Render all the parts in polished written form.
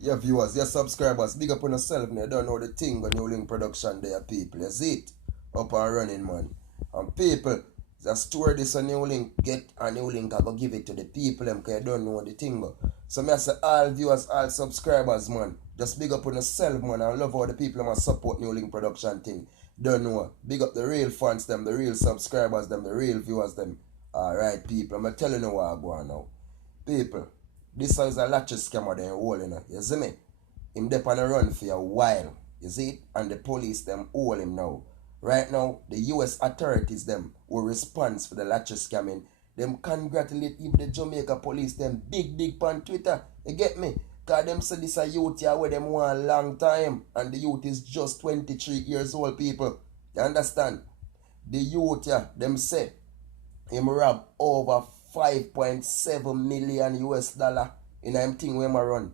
Your viewers, your subscribers, big up on yourself, you don't know the thing when you link production there, people. You see it? Up and running, man. And people, just store this on new link, get a new link, I go give it to the people, because you don't know the thing. But. So I say all viewers, all subscribers, man, just big up on yourself, man. I love how the people that support new link production thing. Don't know. Big up the real fans, them, the real subscribers, them, the real viewers, them. Alright, people, I'm telling you what I go on now. People, this is a latches scammer they hold, you know. You see me? Him dep on a run for a while. You see it? And the police them hold him now. Right now, the US authorities them who response for the latches scamming. Them congratulate even the Jamaica police them big on Twitter. You get me? Cause them say this a youth here where them want a long time. And the youth is just 23 years old, people. You understand? The youth here, them say him rob over 5.7 million US dollar in a thing where him run.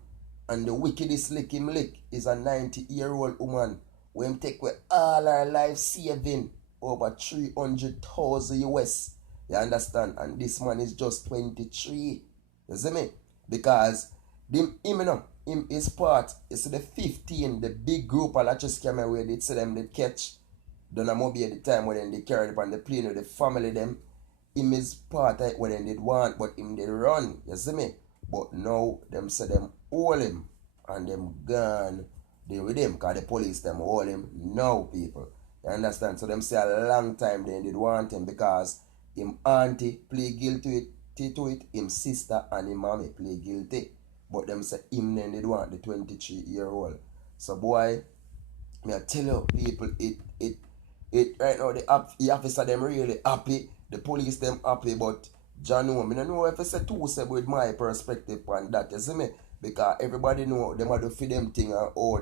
And the wickedest lick him lick is a 90-year-old woman who him take with all her life saving over 300,000 US. You understand? And this man is just 23. You see me? Because him is part, it's the 15, the big group of latches camera where they see them they catch. Don't know maybe at the time when they carry it on the plane with the family them. Him is part of it when they did want, but him did run. You see me? But now them say them hold him and them gone deal with him because the police them hold him now, people. You understand? So them say a long time they did want him because him auntie play guilty to it, him sister and him mommy play guilty. But them say him then did want the 23-year-old. So boy, me I tell you people, it right now the officer them really happy, the police them happy, but John know, I don't know if it's a two-step with my perspective on that, you see me? Because everybody know them are do for them thing or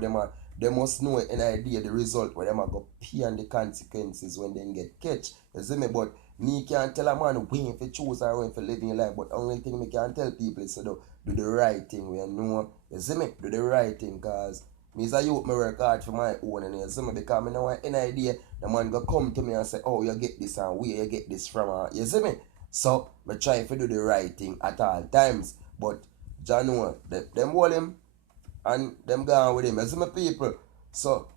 they must know an idea the result where them are go pay and the consequences when they get catch. You see me? But me can't tell a man when to choose or when to live in your life. But the only thing me can tell people is to do the right thing. We know, you see me? Do the right thing, cause me is a youth, me work hard for my own, and you see me? Because me know any idea the man go come to me and say, oh, you get this and where you get this from, you see me? So me try to do the right thing at all times. But John know, them hold him and them gone with him. You see my people? So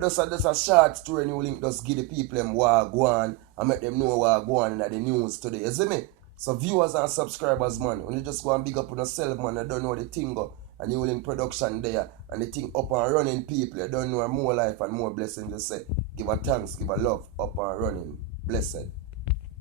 just a short story new link just give the people them what go on and make them know what go on in the news today. You see me? So viewers and subscribers, man, when you just go and big up on yourself, man, I don't know the thing go. And new link production there and the thing up and running, people. You don't know more life and more blessings. Just say give a thanks, give a love, up and running. Blessed.